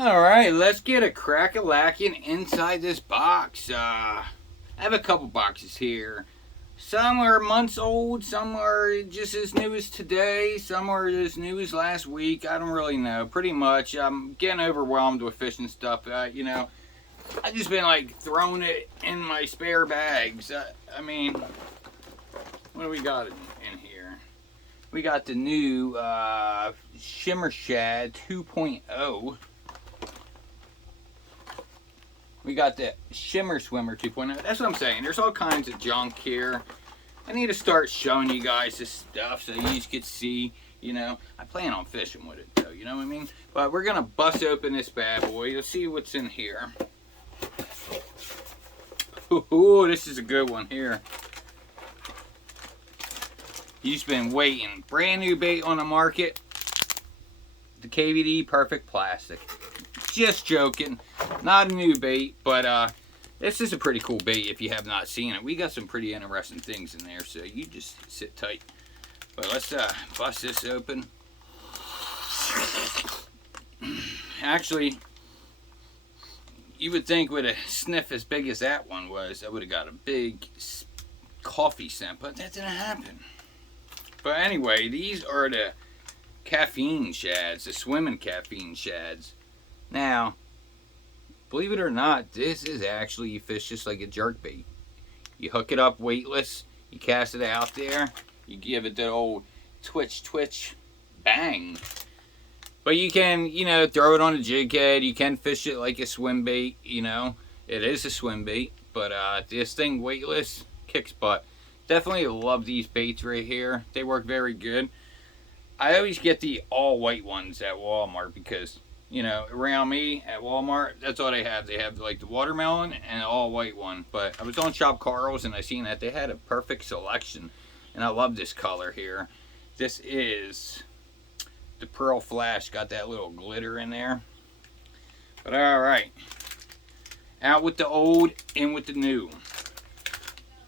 Alright, let's get a crack-a-lackin' inside this box. I have a couple boxes here. Some are months old, some are just as new as today, some are as new as last week. I don't really know. Pretty much, I'm getting overwhelmed with fishing stuff. You know, I've just been like throwing it in my spare bags. I mean, what do we got in here? We got the new Shimmer Shad 2.0. We got the Shimmer Swimmer 2.0. That's what I'm saying. There's all kinds of junk here. I need to start showing you guys this stuff so you could see, you know. I plan on fishing with it though, you know what I mean? But we're going to bust open this bad boy. You'll see what's in here. Ooh, this is a good one here. You've been waiting. Brand new bait on the market. The KVD Perfect Plastic. Just joking. Not a new bait, but this is a pretty cool bait if you have not seen it. We got some pretty interesting things in there, so you just sit tight. But let's bust this open. Actually, you would think with a sniff as big as that one was, I would have got a big coffee scent, but that didn't happen. But anyway, these are the caffeine shads, the swimming caffeine shads. Now, believe it or not, this is actually, you fish just like a jerk bait. You hook it up weightless, you cast it out there, you give it the old twitch, bang. But you can, you know, throw it on a jig head, you can fish it like a swim bait, you know. It is a swim bait, but this thing weightless, kicks butt. Definitely love these baits right here. They work very good. I always get the all white ones at Walmart because, you know, around me at Walmart, that's all they have. They have like the watermelon and all white one. But I was on Shop Carl's and I seen that they had a perfect selection. And I love this color here. This is the Pearl Flash. Got that little glitter in there. But alright. Out with the old, in with the new.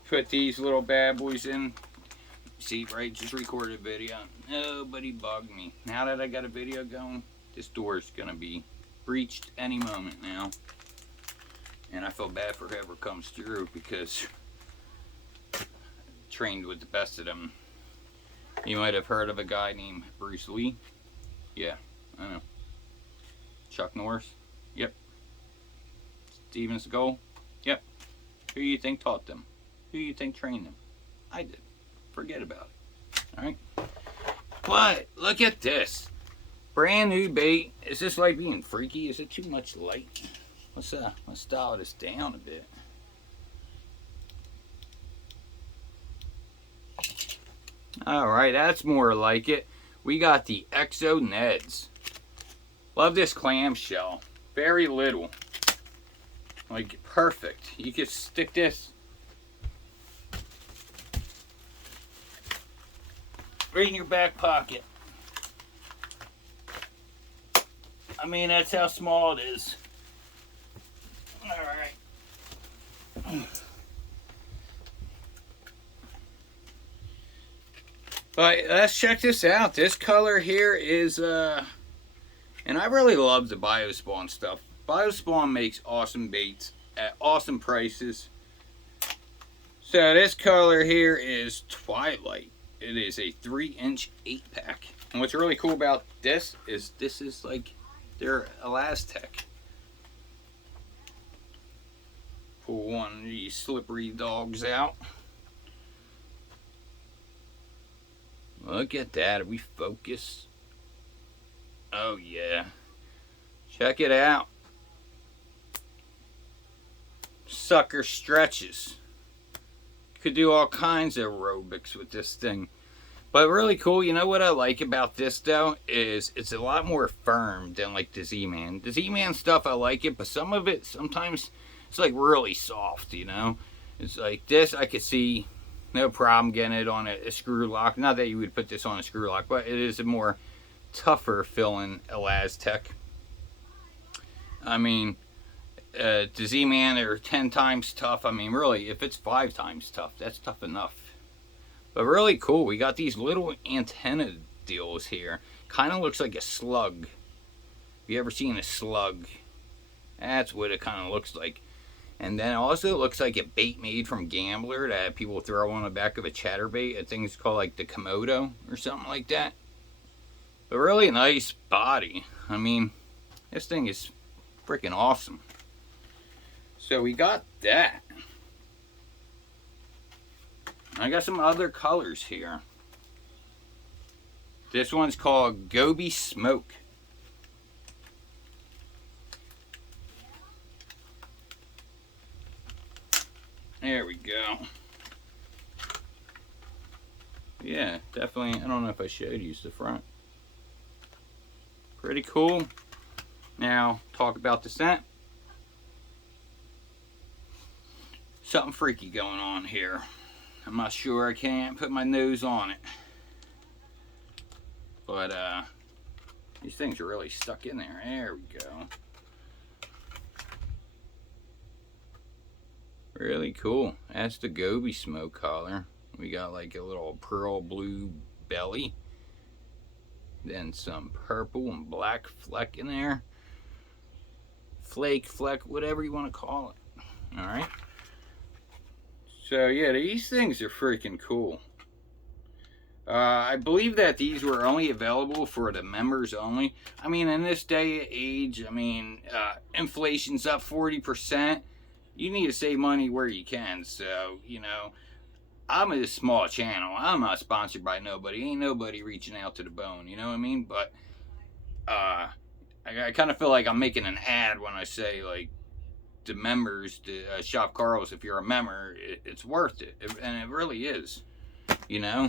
Put these little bad boys in. See, right? Just recorded a video. Nobody bugged me. Now that I got a video going, this door is going to be breached any moment now. And I feel bad for whoever comes through because I trained with the best of them. You might have heard of a guy named Bruce Lee. Yeah, I know. Chuck Norris. Yep. Steven Seagal. Yep. Who do you think taught them? Who do you think trained them? I did. Forget about it. Alright? But, look at this. Brand new bait. Is this light being freaky? Is it too much light? Let's dial this down a bit. Alright, that's more like it. We got the Exo Neds. Love this clam shell. Very little. Like, perfect. You could stick this right in your back pocket. I mean, that's how small it is. Alright. But let's check this out. This color here is, and I really love the Biospawn stuff. Biospawn makes awesome baits at awesome prices. So this color here is Twilight. It is a 3-inch 8-pack. And what's really cool about this is like their Elastec. Pull one of these slippery dogs out. Look at that. Are we focused? Oh yeah. Check it out. Sucker stretches. Could do all kinds of aerobics with this thing. But really cool, you know what I like about this though, is it's a lot more firm than like the Z-Man. The Z-Man stuff, I like it, but some of it, sometimes it's like really soft, you know? It's like this, I could see no problem getting it on a screw lock. Not that you would put this on a screw lock, but it is a more tougher filling Elastec. I mean, the Z-Man are 10 times tough. I mean, really, if it's 5 times tough, that's tough enough. But really cool. We got these little antenna deals here. Kind of looks like a slug. If you ever seen a slug, that's what it kind of looks like. And then also it looks like a bait made from Gambler that people throw on the back of a chatterbait. I think it's called like the Komodo or something like that. But really nice body. I mean, this thing is freaking awesome. So we got that. I got some other colors here. This one's called Gobi Smoke. There we go. Yeah, definitely. I don't know if I showed you the front. Pretty cool. Now, talk about the scent. Something freaky going on here. I'm not sure. I can't put my nose on it. But, these things are really stuck in there. There we go. Really cool. That's the Gobi Smoke collar. We got like a little pearl blue belly. Then some purple and black fleck in there. Flake, fleck, whatever you want to call it. Alright. So yeah, these things are freaking cool. I believe that these were only available for the members only. I mean, in this day and age, I mean, inflation's up 40%. You need to save money where you can. So, you know, I'm a small channel. I'm not sponsored by nobody. Ain't nobody reaching out to the bone. You know what I mean? But I kind of feel like I'm making an ad when I say, like, the members, the Shop Carl's, if you're a member, it's worth it. And it really is. You know?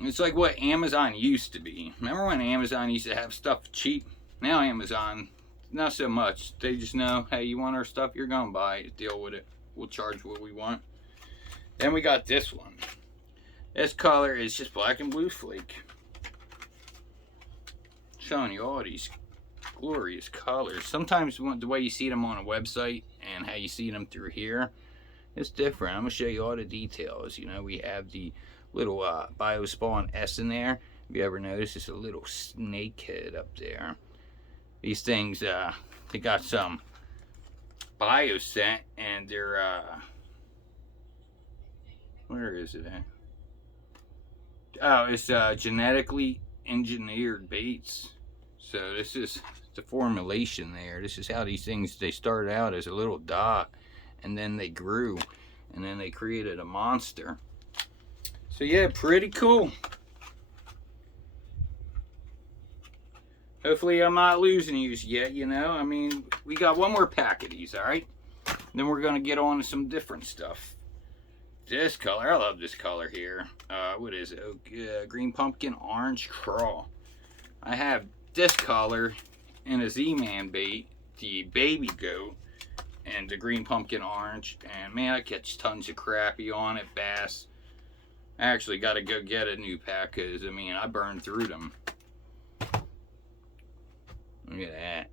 It's like what Amazon used to be. Remember when Amazon used to have stuff cheap? Now Amazon, not so much. They just know, hey, you want our stuff, you're gonna buy it. Deal with it. We'll charge what we want. Then we got this one. This color is just black and blue flake. Showing you all these glorious colors. Sometimes the way you see them on a website and how you see them through here, it's different. I'm gonna show you all the details. You know, we have the little Biospawn S in there. If you ever notice, it's a little snake head up there. These things, they got some bio scent, and they're where is it at? Oh, it's genetically engineered baits. So this is the formulation there. This is how these things, they started out as a little dot, and then they grew, and then they created a monster. So yeah, pretty cool. Hopefully I'm not losing these yet, you know. I mean, we got one more pack of these, alright? Then we're going to get on to some different stuff. This color, I love this color here. What is it? Oh, green pumpkin, orange crawl. I have this color in a Z-Man bait, the baby goat, and the green pumpkin orange. And man, I catch tons of crappie on it, bass. I actually got to go get a new pack because, I mean, I burned through them. Look at that.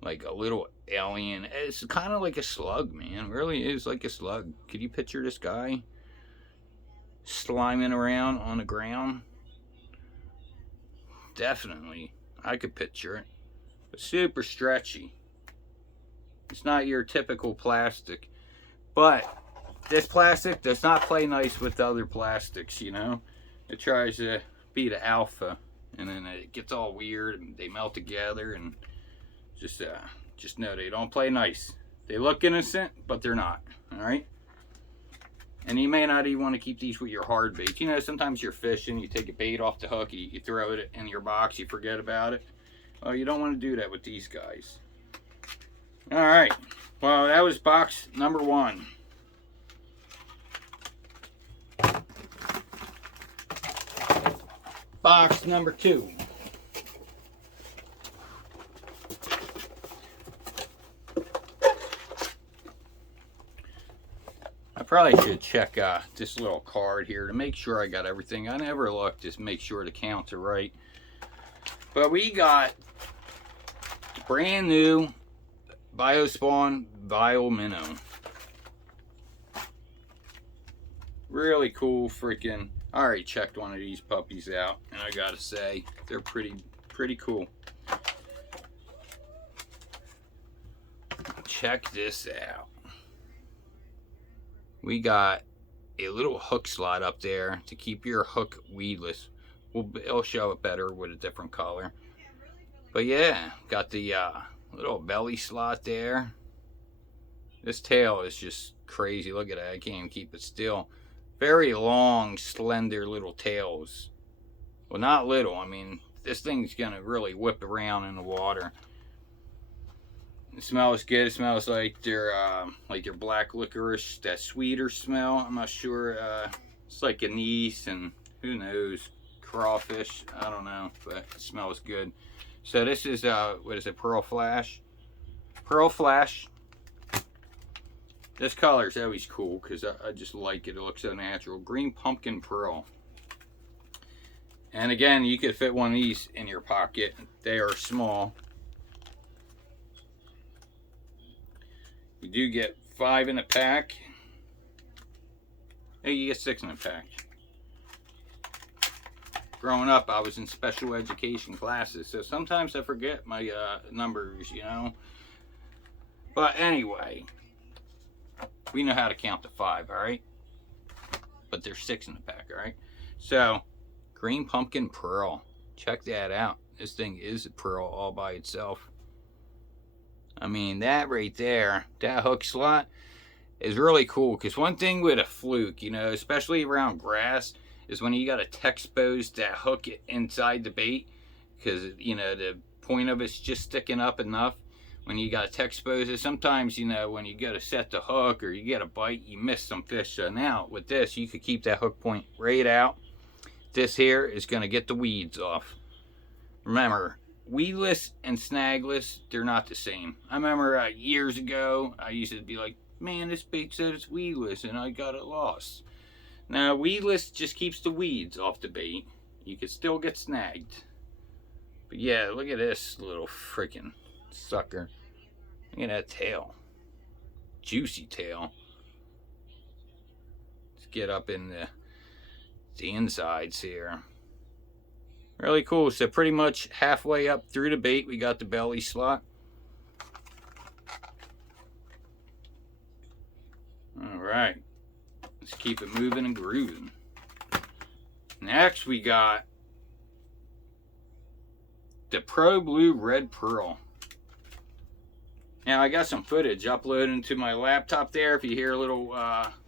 Like a little alien. It's kind of like a slug, man. It really is like a slug. Could you picture this guy sliming around on the ground? Definitely. I could picture it. But super stretchy. It's not your typical plastic. But this plastic does not play nice with other plastics, you know. It tries to be the alpha, and then it gets all weird, and they melt together, and just know they don't play nice. They look innocent, but they're not. All right. And you may not even want to keep these with your hard baits. You know, sometimes you're fishing, you take a bait off the hook, you throw it in your box, you forget about it. Well, you don't want to do that with these guys. All right. Well, that was box number 1. Box number 2. I probably should check this little card here to make sure I got everything. I never look to make sure the counts are right. But we got brand new Biospawn Vile Minnow. Really cool freaking. I already checked one of these puppies out, and I gotta say, they're pretty Pretty cool. Check this out. We got a little hook slot up there to keep your hook weedless. It'll show it better with a different color. But yeah, got the little belly slot there. This tail is just crazy. Look at that. I can't even keep it still. Very long, slender little tails. Well, not little. I mean, this thing's going to really whip around in the water. It smells good. It smells like your black licorice, that sweeter smell. I'm not sure. It's like anise and who knows, crawfish. I don't know, but it smells good. So this is what is it? Pearl Flash. Pearl Flash. This color is always cool because I just like it. It looks so natural. Green Pumpkin Pearl. And again, you could fit one of these in your pocket. They are small. You do get 5 in a pack. Hey, you get 6 in a pack. Growing up, I was in special education classes, so sometimes I forget my numbers, you know. But anyway, we know how to count to 5, all right? But there's 6 in the pack, all right? So, Green Pumpkin Pearl. Check that out. This thing is a pearl all by itself. I mean, that right there, that hook slot is really cool. Because one thing with a fluke, you know, especially around grass, is when you got to expose that hook inside the bait. Because, you know, the point of it's just sticking up enough. When you got to expose it, sometimes, you know, when you go to set the hook or you get a bite, you miss some fish. So now, with this, you could keep that hook point right out. This here is going to get the weeds off. Remember, weedless and snagless, they're not the same. I remember years ago, I used to be like, man, this bait said it's weedless, and I got it lost. Now, weedless just keeps the weeds off the bait. You can still get snagged. But yeah, look at this little freaking sucker. Look at that tail. Juicy tail. Let's get up in the insides here. Really cool. So pretty much halfway up through the bait, we got the belly slot. All right. Let's keep it moving and grooving. Next, we got the Pro Blue Red Pearl. Now, I got some footage uploaded to my laptop there. If you hear a little,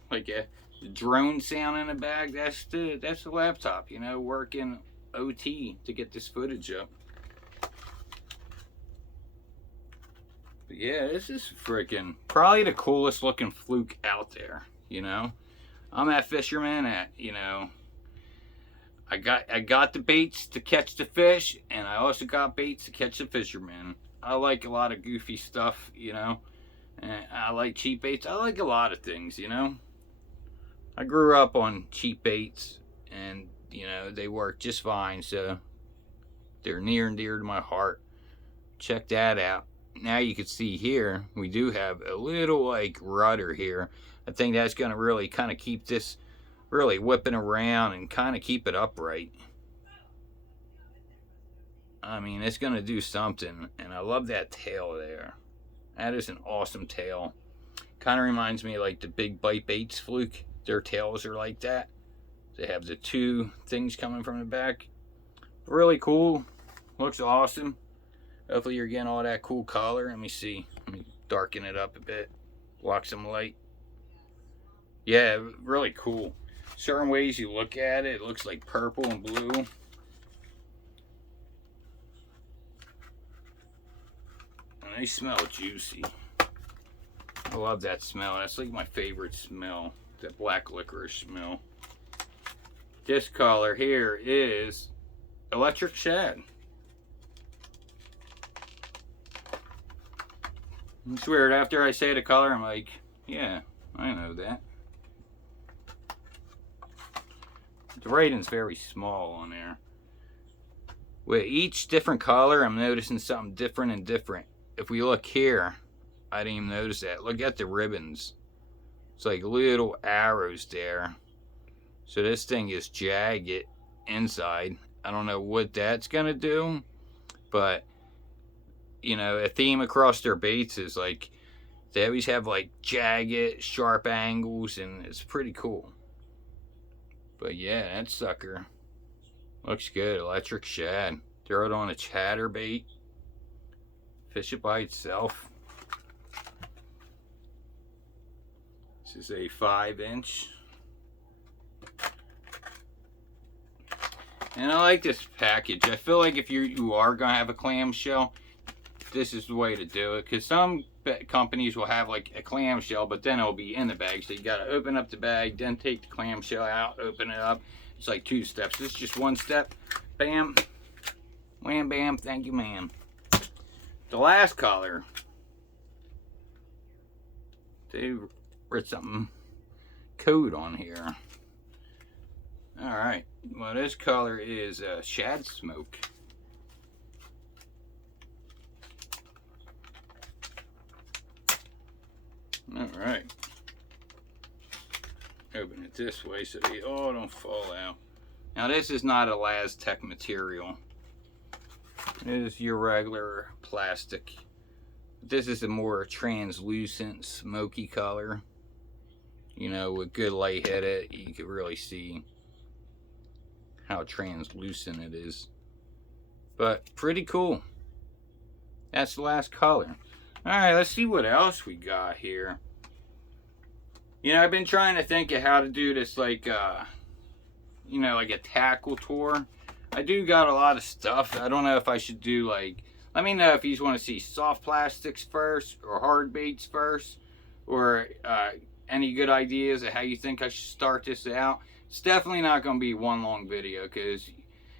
like a drone sound in the back, that's the laptop, you know, working OT to get this footage up. But yeah, this is freaking probably the coolest looking fluke out there, you know. I'm that fisherman at, you know, I got the baits to catch the fish, and I also got baits to catch the fishermen. I like a lot of goofy stuff, you know. And I like cheap baits. I like a lot of things, you know. I grew up on cheap baits, and you know, they work just fine, so they're near and dear to my heart. Check that out. Now you can see here, we do have a little like rudder here. I think that's going to really kind of keep this really whipping around and kind of keep it upright. I mean, it's going to do something, and I love that tail there. That is an awesome tail. Kind of reminds me of like the big bite baits fluke. Their tails are like that. They have the 2 things coming from the back. Really cool. Looks awesome. Hopefully you're getting all that cool color. Let me see. Let me darken it up a bit. Block some light. Yeah, really cool. Certain ways you look at it, it looks like purple and blue. And they smell juicy. I love that smell. That's like my favorite smell. That black licorice smell. This color here is Electric Shad. It's weird, after I say the color, I'm like, yeah, I know that. The writing's very small on there. With each different color, I'm noticing something different and different. If we look here, I didn't even notice that. Look at the ribbons. It's like little arrows there. So this thing is jagged inside. I don't know what that's gonna do. But, you know, a theme across their baits is like, they always have like jagged, sharp angles, and it's pretty cool. But yeah, that sucker looks good. Electric shad. Throw it on a chatterbait. Fish it by itself. This is a 5-inch. And I like this package. I feel like if you are going to have a clamshell, this is the way to do it. Because some companies will have like a clamshell, but then it'll be in the bag. So you got to open up the bag, then take the clamshell out, open it up. It's like 2 steps. This is just 1 step. Bam. Wham, bam. Thank you, ma'am. The last color, they wrote something code on here. Alright, well, this color is shad smoke. Alright, open it this way so they all don't fall out. Now this is not a Laz-Tech material. It is your regular plastic. This is a more translucent, smoky color. You know, with good light hit it, you can really see how translucent it is. But pretty cool. That's the last color. Alright, let's see what else we got here. You know, I've been trying to think of how to do this, like, you know, like a tackle tour. I do got a lot of stuff. I don't know if I should do, like, let me know if you want to see soft plastics first or hard baits first, or any good ideas of how you think I should start this out. It's definitely not going to be one long video, because,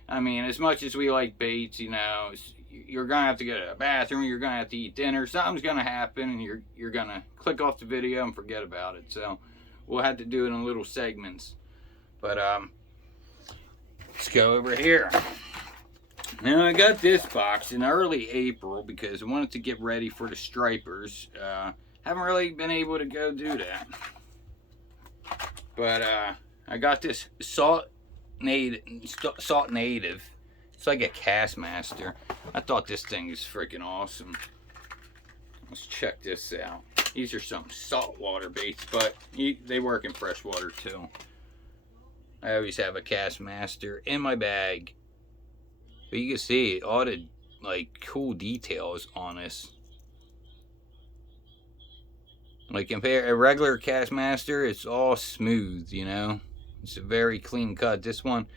I mean, as much as we like baits, you know, you're going to have to go to the bathroom, you're going to have to eat dinner, something's going to happen, and you're going to click off the video and forget about it. So we'll have to do it in little segments. But let's go over here. Now I got this box in early April because I wanted to get ready for the stripers. Haven't really been able to go do that. But I got this Salt Native. It's like a cast master. I thought this thing is freaking awesome. Let's check this out. These are some saltwater baits, but they work in freshwater too. I always have a cast master in my bag. But you can see all the like cool details on this. Like compare a regular cast master, it's all smooth, you know. It's a very clean cut. This one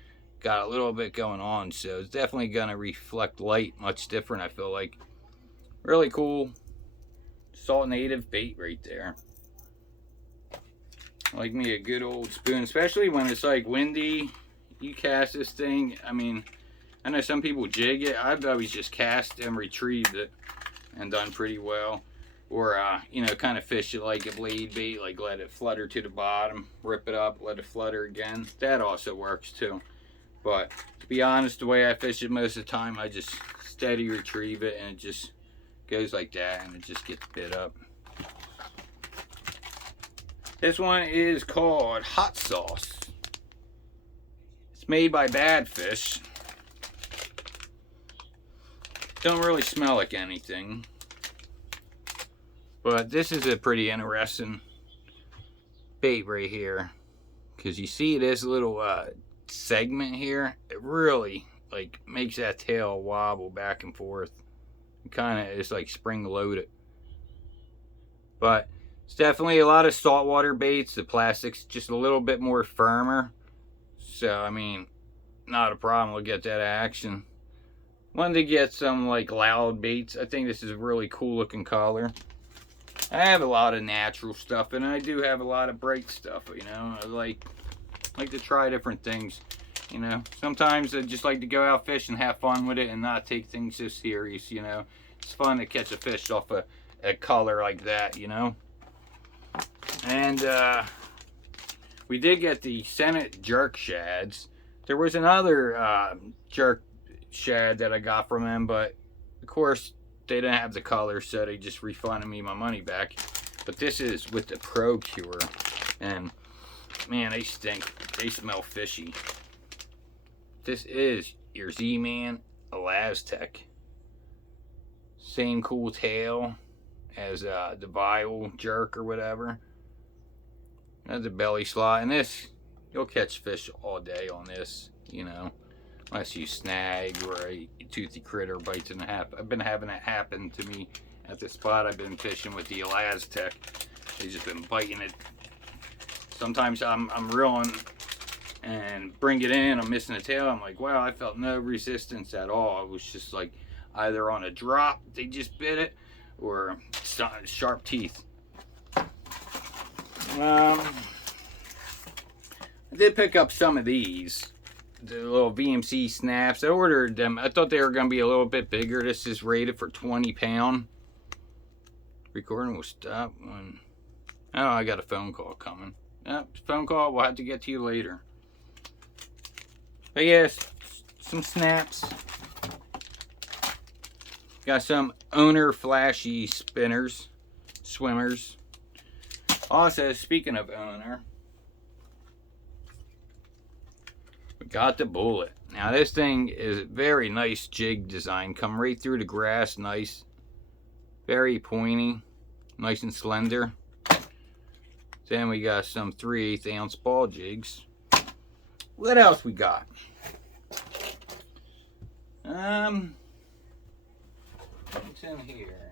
got a little bit going on, so it's definitely gonna reflect light much different, I feel like. Really cool Salt Native bait right there. Like me a good old spoon, especially when it's like windy. You cast this thing, I mean, I know some people jig it. I've always just cast and retrieved it and done pretty well. Or, you know, kind of fish it like a blade bait, like let it flutter to the bottom, rip it up, let it flutter again. That also works too. But to be honest, the way I fish it most of the time, I just steady retrieve it and it just goes like that and it just gets bit up. This one is called Hot Sauce. It's made by Badfish. Don't really smell like anything. But this is a pretty interesting bait right here. Because you see this little segment here? It really like makes that tail wobble back and forth. It kind of is like spring loaded. But it's definitely a lot of saltwater baits. The plastic's just a little bit more firmer. So, I mean, not a problem. We'll get that action. Wanted to get some like loud baits. I think this is a really cool looking color. I have a lot of natural stuff and I do have a lot of bright stuff, you know. I like to try different things, you know. Sometimes I just like to go out fish and have fun with it and not take things so serious, you know. It's fun to catch a fish off a color like that, you know. And we did get the Senate jerk shads. There was another jerk shad that I got from them, but of course they didn't have the color, so they just refunded me my money back. But this is with the Pro Cure, and man, they stink. They smell fishy. This is your Z-Man Laz-Tech. Same cool tail as the Vile Jerk or whatever. That's a belly slot. And this, you'll catch fish all day on this, you know. Unless you snag or a toothy critter bites in the half. I've been having that happen to me at the spot I've been fishing with the Elastec. They've just been biting it. Sometimes I'm reeling and bring it in, I'm missing a tail. I'm like, wow, I felt no resistance at all. It was just like either on a drop, they just bit it, or sharp teeth. I did pick up some of these, the little VMC snaps. I ordered them. I thought they were going to be a little bit bigger. This is rated for 20 pound. Recording will stop when... Oh, I got a phone call coming. Phone call, we'll have to get to you later. But yes, some snaps. Got some Owner Flashy spinners, swimmers. Also, speaking of Owner, we got the Bullet. Now this thing is a very nice jig design. Come right through the grass, nice. Very pointy, nice and slender. Then we got some 3/8 ounce ball jigs. What else we got? What's in here?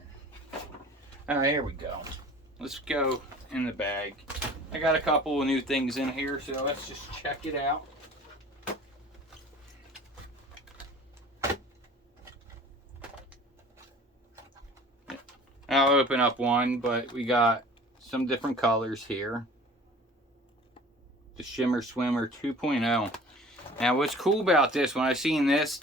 Oh, here we go. Let's go in the bag. I got a couple of new things in here, so let's just check it out. I'll open up one, but we got some different colors here. The Shimmer Swimmer 2.0. Now what's cool about this, when I seen this,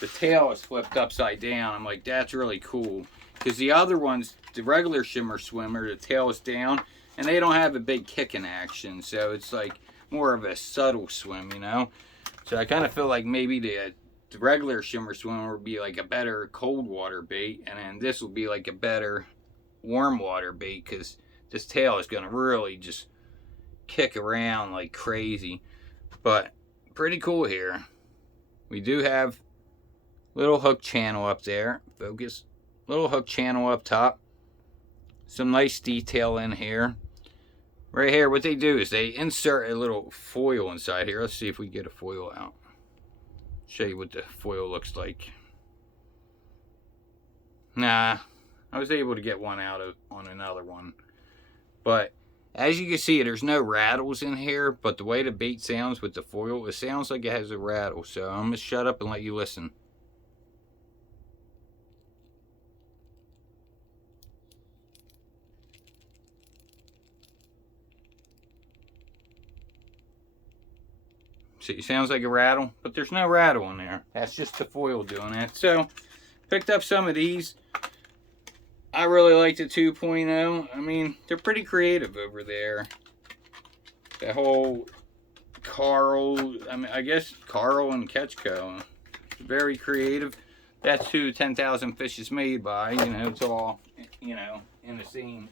the tail is flipped upside down. I'm like, that's really cool. Because the other ones, the regular Shimmer Swimmer, the tail is down, and they don't have a big kicking action. So it's like more of a subtle swim, you know? So I kind of feel like maybe the regular Shimmer Swimmer would be like a better cold water bait, and then this will be like a better warm water bait, because this tail is going to really just kick around like crazy. But pretty cool here. We do have little hook channel up there. Focus. Little hook channel up top. Some nice detail in here. Right here, what they do is they insert a little foil inside here. Let's see if we get a foil out. Show you what the foil looks like. Nah, I was able to get one out on another one. But as you can see, there's no rattles in here, but the way the bait sounds with the foil, it sounds like it has a rattle. So I'm going to shut up and let you listen. See, it sounds like a rattle, but there's no rattle in there. That's just the foil doing that. So, picked up some of these. I really like the 2.0. I mean, they're pretty creative over there. That whole Carl, I guess Carl and Ketchco. Very creative. That's who 10,000 Fish is made by. You know, it's all, you know, in the same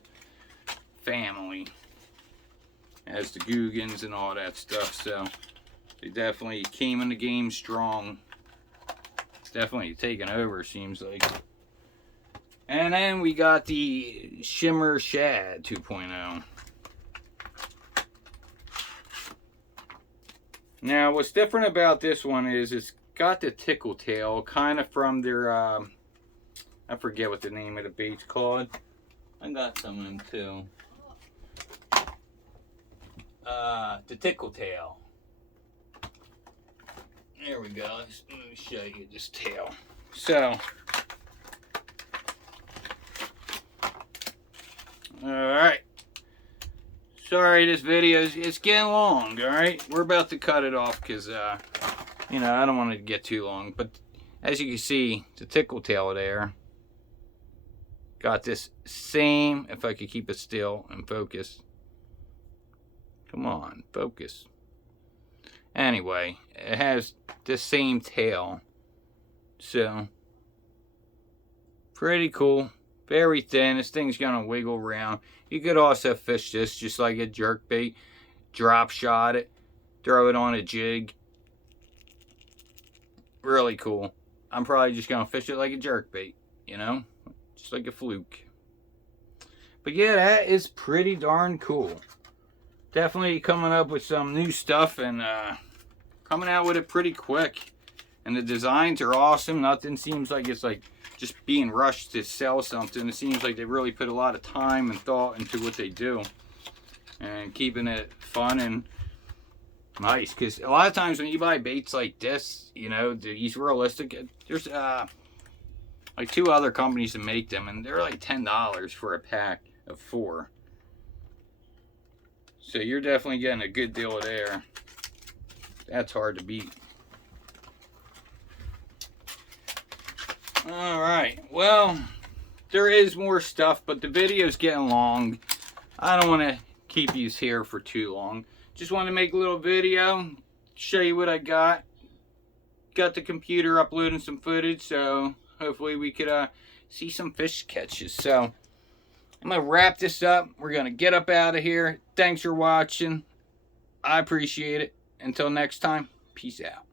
family as the Googans and all that stuff. So, they definitely came in the game strong. Definitely taking over, seems like. And then we got the Shimmer Shad 2.0. Now, what's different about this one is it's got the tickle tail, kind of from their, I forget what the name of the bait's called. I got some of them too. The tickle tail. There we go. Let me show you this tail. So, alright. Sorry, this video it's getting long, alright? We're about to cut it off because, you know, I don't want it to get too long. But as you can see, the tickle tail there got this same, if I could keep it still and focus. Come on, focus. Anyway, it has the same tail. So, pretty cool. Very thin. This thing's gonna wiggle around. You could also fish this just like a jerk bait. Drop shot it. Throw it on a jig. Really cool. I'm probably just gonna fish it like a jerk bait, you know? just like a fluke. But yeah, that is pretty darn cool. Definitely coming up with some new stuff and coming out with it pretty quick. And the designs are awesome. Nothing seems like it's like just being rushed to sell something. It seems like they really put a lot of time and thought into what they do. And keeping it fun and nice. Because a lot of times when you buy baits like this, you know, these realistic, there's like 2 other companies that make them. And they're like $10 for a pack of 4. So you're definitely getting a good deal there. That's hard to beat. Alright, well, there is more stuff, but the video's getting long. I don't want to keep you here for too long. Just want to make a little video, show you what I got. Got the computer uploading some footage, so hopefully we could see some fish catches. So, I'm going to wrap this up. We're going to get up out of here. Thanks for watching. I appreciate it. Until next time, peace out.